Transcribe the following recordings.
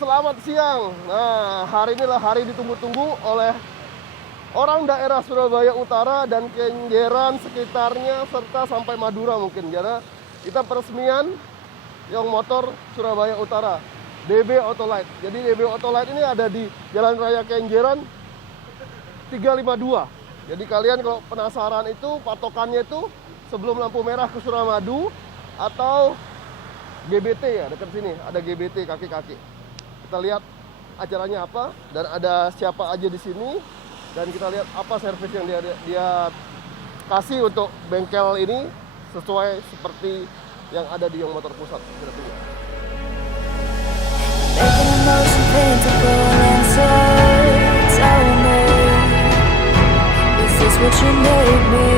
selamat siang. Nah, hari inilah hari ditunggu-tunggu oleh orang daerah Surabaya Utara dan Kenjeran sekitarnya serta sampai Madura mungkin. Karena kita peresmian Young Motor Surabaya Utara, DB Autolite. Jadi DB Autolite ini ada di Jalan Raya Kenjeran 352. Jadi kalian kalau penasaran itu patokannya itu sebelum lampu merah ke Suramadu atau GBT ya, dekat sini ada GBT kaki-kaki. Kita lihat acaranya apa dan ada siapa aja di sini dan kita lihat apa servis yang dia kasih untuk bengkel ini sesuai seperti yang ada di Young Motor Pusat. Kita tunggu. Making emotion paintable and so tell me, is this what you made me?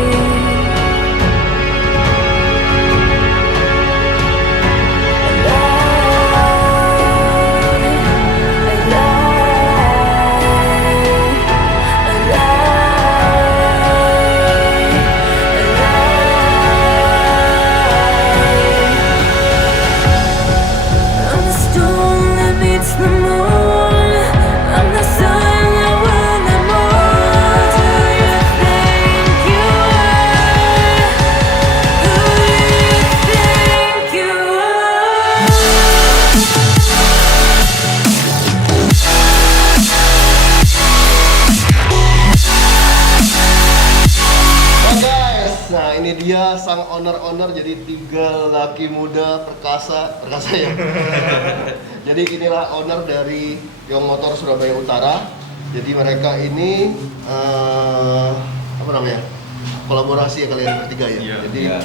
Nah ini dia sang owner jadi 3 laki muda perkasa ya. Jadi inilah owner dari Young Motor Surabaya Utara. Jadi mereka ini apa namanya, kolaborasi ya kalian bertiga ya. Iya, Jadi iya.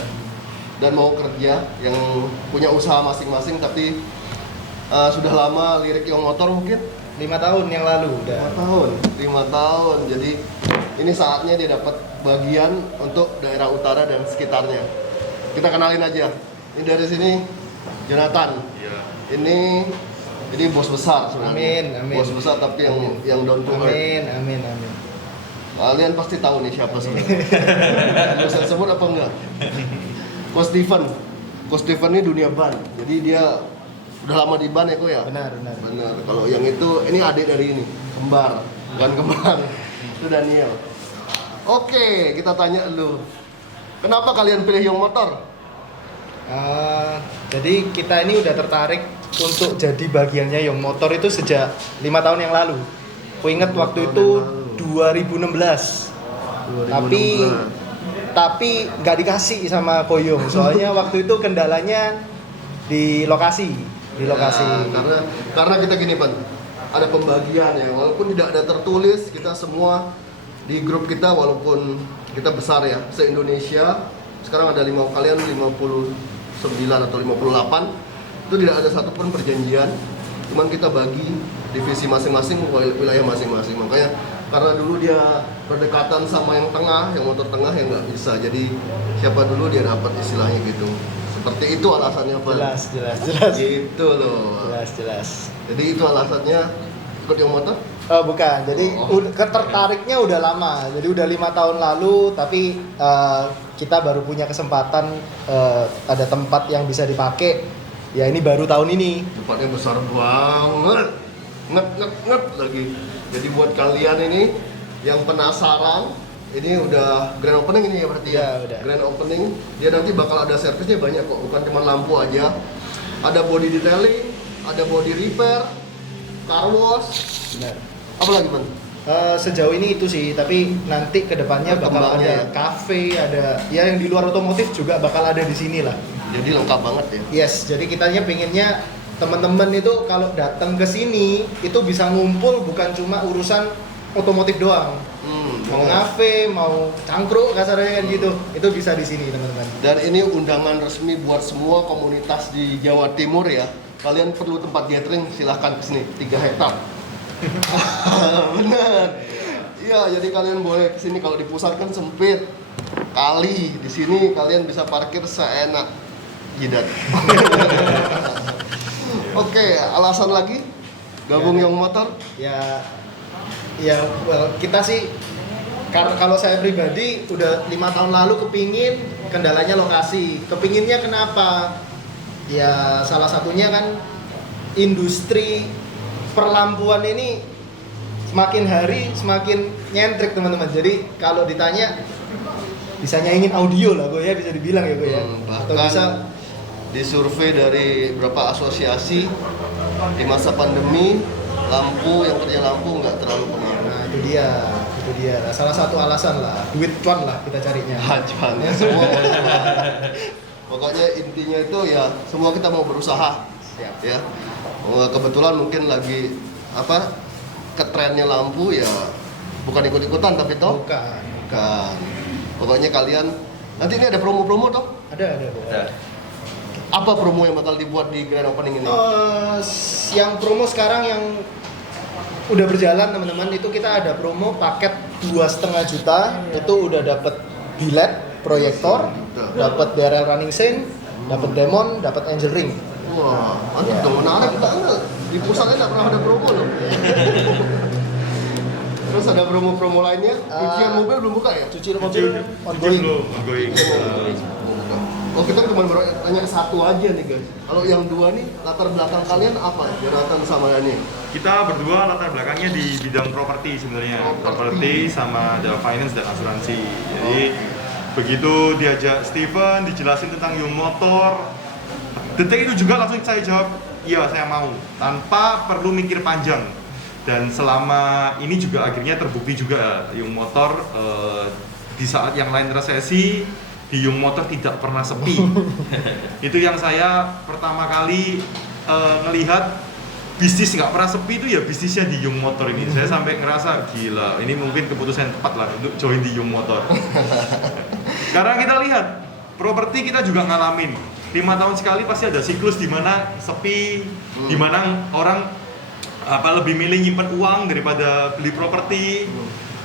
Dan mau kerja yang punya usaha masing-masing tapi sudah lama lirik Young Motor mungkin 5 tahun yang lalu udah. 5 tahun. Jadi ini saatnya dia dapat bagian untuk daerah utara dan sekitarnya. Kita kenalin aja. Ini dari sini Jonathan. Iya. Ini bos besar sebenarnya. Amin. Bos besar tapi yang down to earth. Amin. Kalian pasti tahu nih siapa sebenarnya. Bisa sebut apa enggak? Coach Steven ini dunia ban. Jadi dia udah lama di ban ya kok ya? Benar. Kalau yang itu, ini adik dari ini, kembar, bukan kembar. Itu Daniel. Oke, kita tanya lu. Kenapa kalian pilih Young Motor? Jadi kita ini udah tertarik untuk jadi bagiannya Young Motor itu sejak 5 tahun yang lalu. Aku inget waktu itu 2016. Tapi nggak dikasih sama Koyong. Soalnya waktu itu kendalanya di lokasi. Ya, karena kita gini Pan, ada pembagian ya, walaupun tidak ada tertulis, kita semua di grup kita walaupun kita besar ya, se-Indonesia sekarang ada 59 atau 58, itu tidak ada satupun perjanjian, cuman kita bagi divisi masing-masing, wilayah masing-masing. Makanya karena dulu dia berdekatan sama yang tengah, yang motor tengah yang nggak bisa, jadi siapa dulu dia dapat istilahnya gitu. Seperti itu alasannya Pak. Jelas. Gitu loh. Jelas. Jadi itu alasannya ikut Young Motor? Oh bukan, jadi ketertariknya udah lama. Jadi udah 5 tahun lalu, tapi kita baru punya kesempatan ada tempat yang bisa dipakai. Ya ini baru tahun ini. Tempatnya besar banget, nget lagi. Jadi buat kalian ini yang penasaran, ini udah grand opening ini ya berarti ya? Udah. Grand opening, dia nanti bakal ada servisnya banyak kok, bukan cuma lampu aja. Ada body detailing, ada body repair, car wash. Benar. Apa lagi Man? Sejauh ini itu sih, tapi nanti kedepannya bakal ada Perkembangannya ya? cafe, ada ya yang di luar otomotif juga bakal ada di sini lah. Jadi lengkap banget ya? Yes, jadi kitanya pengennya teman-teman itu kalau datang ke sini itu bisa ngumpul bukan cuma urusan otomotif doang. Mau ngafe, mau cangkruk kasarnya kan gitu. Itu bisa di sini teman-teman. Dan ini undangan resmi buat semua komunitas di Jawa Timur ya. Kalian perlu tempat gathering, silahkan ke sini, 3 hektar. Bener. Iya, jadi kalian boleh ke sini. Kalau di pusat kan sempit. Kali di sini kalian bisa parkir seenak jidat. Oke, alasan lagi gabung Young Motor? Ya, well, kita sih kalau saya pribadi udah 5 tahun lalu kepingin, kendalanya lokasi. Kepinginnya kenapa? Ya salah satunya kan industri perlampuan ini semakin hari semakin nyentrik teman-teman. Jadi kalau ditanya bisa nyaingin audio lah gue ya, bisa dibilang ya gue ya. Atau Bahkan bisa di survei dari beberapa asosiasi di masa pandemi lampu yang kerja lampu nggak terlalu pengaruh. Nah itu dia. Nah, salah satu alasan lah, duit cuan lah kita carinya. Cuan, semua mau cuan. Pokoknya intinya itu ya semua kita mau berusaha. Ya. Kebetulan mungkin lagi ketrennya lampu ya, bukan ikut-ikutan tapi toh Bukan. Pokoknya kalian nanti ini ada promo-promo toh? Ada. Apa promo yang bakal dibuat di grand opening ini? Yang promo sekarang yang udah berjalan teman-teman, itu kita ada promo paket 2,5 juta, itu udah dapat bilet, proyektor, dapat DRL running scene, dapat demon, dapat angel ring. Wah, mantap dong, menarik. Kita enggak di pusatnya nggak pernah ada promo loh. Terus ada promo-promo lainnya. Cucian mobil belum buka ya? Cuci mobil ongoing. Oh, kita cuma baru tanya satu aja nih guys. Kalau yang dua nih latar belakang kalian apa? Jonathan sama Yani. Kita berdua latar belakangnya di bidang properti sebenarnya. Properti sama ada finance dan asuransi. Jadi begitu diajak Steven dijelasin tentang Yung Motor, detik itu juga langsung saya jawab, iya saya mau, tanpa perlu mikir panjang. Dan selama ini juga akhirnya terbukti juga Yung Motor di saat yang lain resesi, di Yung Motor tidak pernah sepi. Itu yang saya pertama kali ngelihat bisnis nggak pernah sepi itu ya bisnisnya di Yung Motor ini. Saya sampai ngerasa gila, ini mungkin keputusan yang tepat lah untuk join di Yung Motor. Sekarang kita lihat properti kita juga ngalamin 5 tahun sekali pasti ada siklus di mana sepi, di mana orang lebih milih nyimpen uang daripada beli properti.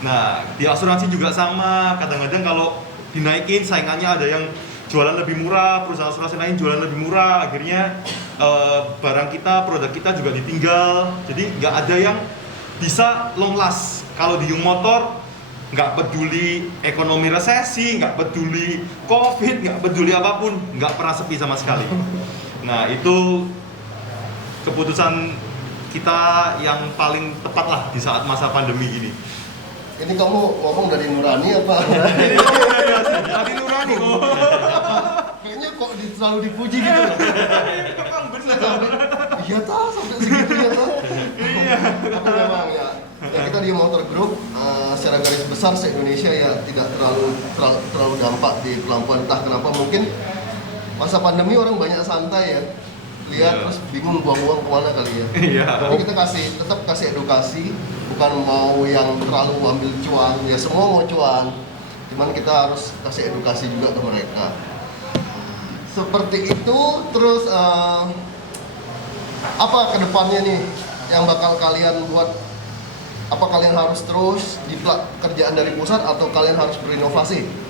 Nah di asuransi juga sama, kadang-kadang kalau dinaikin saingannya ada yang jualan lebih murah, perusahaan asuransi lain jualan lebih murah, akhirnya barang kita, produk kita juga ditinggal. Jadi nggak ada yang bisa long last. Kalau di Yung Motor nggak peduli ekonomi resesi, nggak peduli covid, nggak peduli apapun, nggak pernah sepi sama sekali. Nah itu keputusan kita yang paling tepat lah di saat masa pandemi gini. Ini kamu ngomong dari Nurani apa? Hati nurani kok. Kayaknya kok selalu dipuji gitu loh. Kan bener. Iya tah, sampai segitunya tah. Iya. Tapi memang ya kita di Motor Group secara garis besar se-Indonesia ya tidak terlalu dampak di pelampuan. Entah kenapa mungkin masa pandemi orang banyak santai ya. Lihat terus bingung buang uang kemana kali ya. Iya. Tapi kita tetap kasih edukasi, bukan mau yang terlalu ambil cuan. Ya semua mau cuan. Cuman kita harus kasih edukasi juga ke mereka. Seperti itu. Terus apa kedepannya nih yang bakal kalian buat? Apa kalian harus terus di kerjaan dari pusat atau kalian harus berinovasi?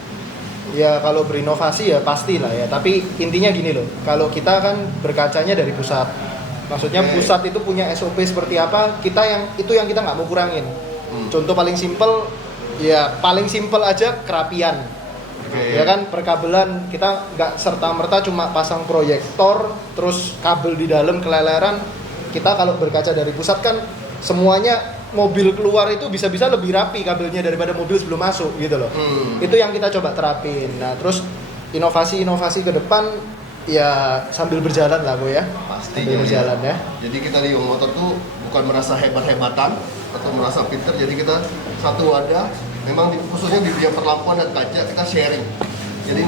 Ya kalau berinovasi ya pastilah ya, tapi intinya gini loh, kalau kita kan berkacanya dari pusat, maksudnya pusat itu punya SOP seperti apa, yang kita nggak mau kurangin. Contoh paling simpel aja kerapian. Ya kan, perkabelan kita nggak serta-merta cuma pasang proyektor terus kabel di dalam keleleran. Kita kalau berkaca dari pusat kan semuanya mobil keluar itu bisa-bisa lebih rapi kabelnya daripada mobil sebelum masuk gitu loh. Itu yang kita coba terapin. Nah terus inovasi-inovasi ke depan ya sambil berjalan lah gue ya. Pastinya berjalan ya. Jadi kita di Yung Motor tuh bukan merasa hebat-hebatan atau merasa pinter. Jadi kita satu wadah. Memang khususnya di bidang perlampuan dan kaca kita sharing. Jadi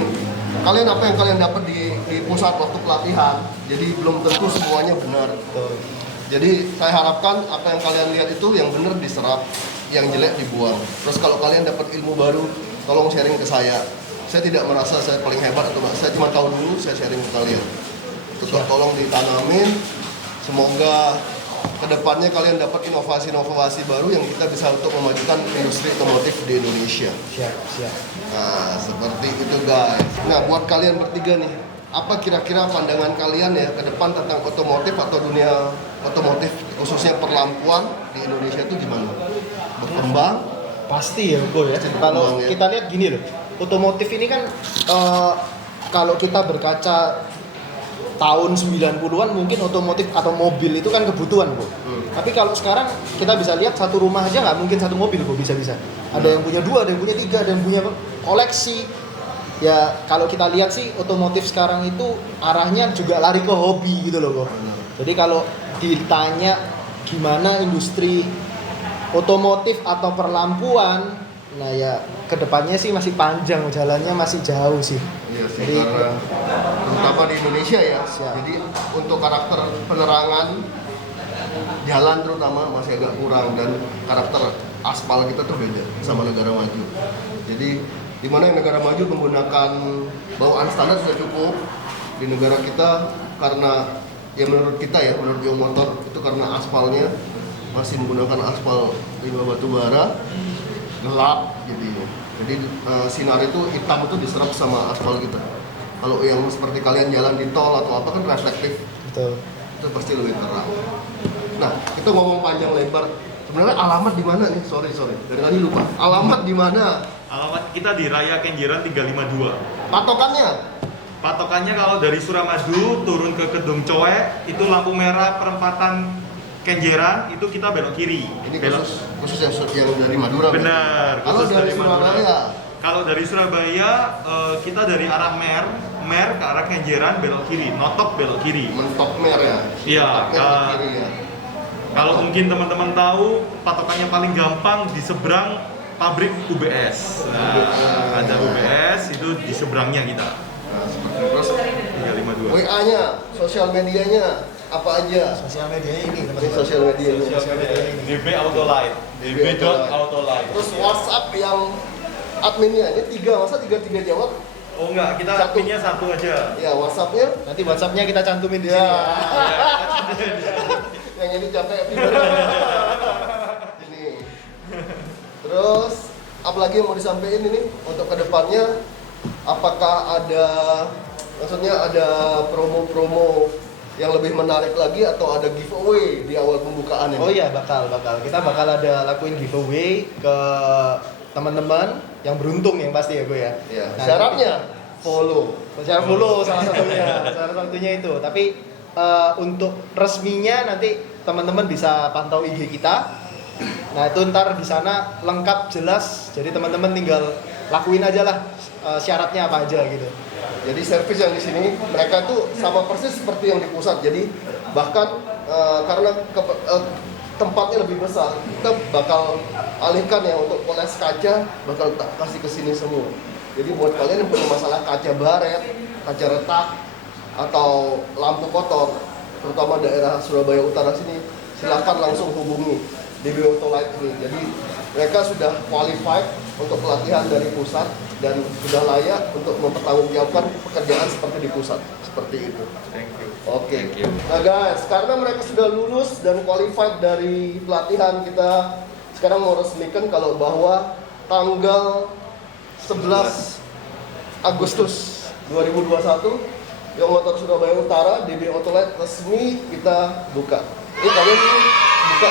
kalian apa yang kalian dapat di pusat waktu pelatihan. Jadi belum tentu semuanya benar. Jadi saya harapkan apa yang kalian lihat itu yang benar diserap, yang jelek dibuang. Terus kalau kalian dapat ilmu baru, tolong sharing ke saya. Saya tidak merasa saya paling hebat atau saya cuma tahu dulu, saya sharing ke kalian. Tolong ditanamin. Semoga kedepannya kalian dapat inovasi-inovasi baru yang kita bisa untuk memajukan industri otomotif di Indonesia. Siap. Nah, seperti itu guys. Nah, buat kalian bertiga nih, apa kira-kira pandangan kalian ya ke depan tentang otomotif atau dunia otomotif khususnya perlampuan di Indonesia itu gimana? Berkembang? Pasti ya Bo ya. Kalau ya. kita lihat gini loh, otomotif ini kan kalau kita berkaca tahun 90-an mungkin otomotif atau mobil itu kan kebutuhan, Bu. Tapi kalau sekarang kita bisa lihat satu rumah aja nggak mungkin satu mobil, Bu, bisa-bisa. Ada yang punya 2, ada yang punya 3, ada yang punya koleksi. Ya kalau kita lihat sih otomotif sekarang itu arahnya juga lari ke hobi gitu loh, Bu. Jadi kalau ditanya gimana industri otomotif atau perlampuan, nah ya kedepannya sih masih panjang, jalannya masih jauh sih. Iya sih, Jadi karena terutama di Indonesia ya. Siap. Jadi untuk karakter penerangan jalan terutama masih agak kurang, dan karakter aspal kita tuh beda sama negara maju. Jadi di mana yang negara maju menggunakan bawaan standar sudah cukup, di negara kita karena ya menurut kita ya, menurut Young Motor itu karena aspalnya masih menggunakan aspal limbah batu bara gelap gitu. Jadi sinar itu hitam itu diserap sama aspal kita. Kalau yang seperti kalian jalan di tol atau apa kan reflektif, betul. itu pasti lebih terang. Nah, itu ngomong panjang lebar. Sebenarnya alamat di mana nih? Sorry. Dari tadi lupa. Alamat di mana? Alamat kita di Raya Kenjeran 352. Patokannya? Patokannya kalau dari Suramadu turun ke Kedung Coe, itu lampu merah perempatan Kenjeran, itu kita belok kiri. Ini khusus yang dari Madura. Benar, Kalau khusus dari Madura. Surabaya? Kalau dari Surabaya, kita dari arah Mer ke arah Kenjeran belok kiri, Notok belok kiri. Mentok mer ya? Iya, Mentok mer ke kiri ya? Kalau mungkin teman-teman tahu, patokannya paling gampang di seberang pabrik UBS. Nah, ada UBS itu di seberangnya kita. Nah, seperti terus 352. WA-nya, sosial medianya apa aja? Sosial medianya ini, Ini teman-teman. sosial medianya. DB Autolight. DB.autolight. Terus WhatsApp yang adminnya ini 3, masa 3 jawab? Oh enggak, kita Satu. adminnya satu aja. Ya, WhatsApp-nya Nanti WhatsApp-nya kita cantumin di ya. sini. Yang ini capek ini. Terus apalagi yang mau disampaikan ini untuk kedepannya, apakah ada, maksudnya ada promo-promo yang lebih menarik lagi atau ada giveaway di awal pembukaan ini? Oh iya, bakal. Kita bakal ada lakuin giveaway ke teman-teman yang beruntung yang pasti ya, gue ya. Ya, Nah, syaratnya follow. Syarat follow salah satunya itu. Tapi untuk resminya nanti teman-teman bisa pantau IG kita. Nah itu ntar di sana lengkap jelas. Jadi teman-teman tinggal lakuin aja lah syaratnya apa aja gitu. Jadi servis yang di sini mereka tuh sama persis seperti yang di pusat. Jadi bahkan karena tempatnya lebih besar, kita bakal alihkan ya untuk poles kaca, bakal kasih ke sini semua. Jadi buat kalian yang punya masalah kaca baret, kaca retak, atau lampu kotor, terutama daerah Surabaya Utara sini, silakan langsung hubungi DB Autolight ini. Jadi mereka sudah qualified untuk pelatihan dari pusat dan sudah layak untuk mempertanggungjawabkan pekerjaan seperti di pusat, seperti itu. Thank you. Oke. Thank you. Nah guys, karena mereka sudah lulus dan qualified dari pelatihan, kita sekarang mau resmikan kalau bahwa tanggal 11 Agustus 2021 Young Motor Surabaya Utara DB Autolight resmi kita buka. Ini kalian buka,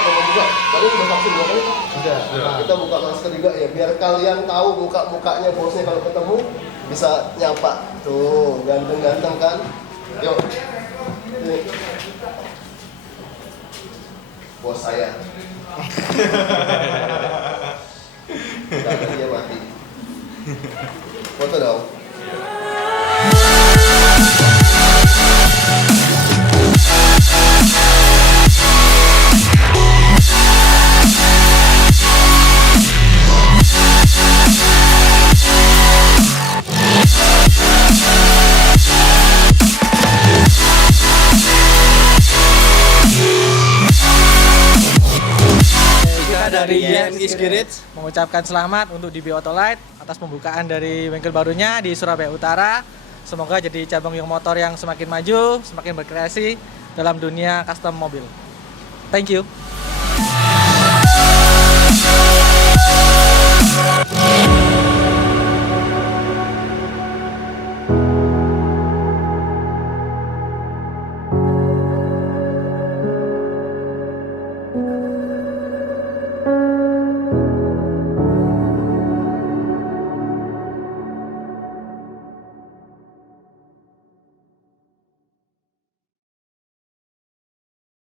kalian udah vaksin belum kali? Sudah. Nah, kita buka masker juga ya, biar kalian tahu mukanya bosnya kalau ketemu bisa nyapa. Tuh, ganteng-ganteng kan? Yuk. Ini. Bos saya. Tapi dia mati. Foto dong. Kita dari YMX Garage mengucapkan selamat untuk DB Autolight atas pembukaan dari bengkel barunya di Surabaya Utara. Semoga jadi cabang Young Motor yang semakin maju, semakin berkreasi dalam dunia custom mobil. Thank you.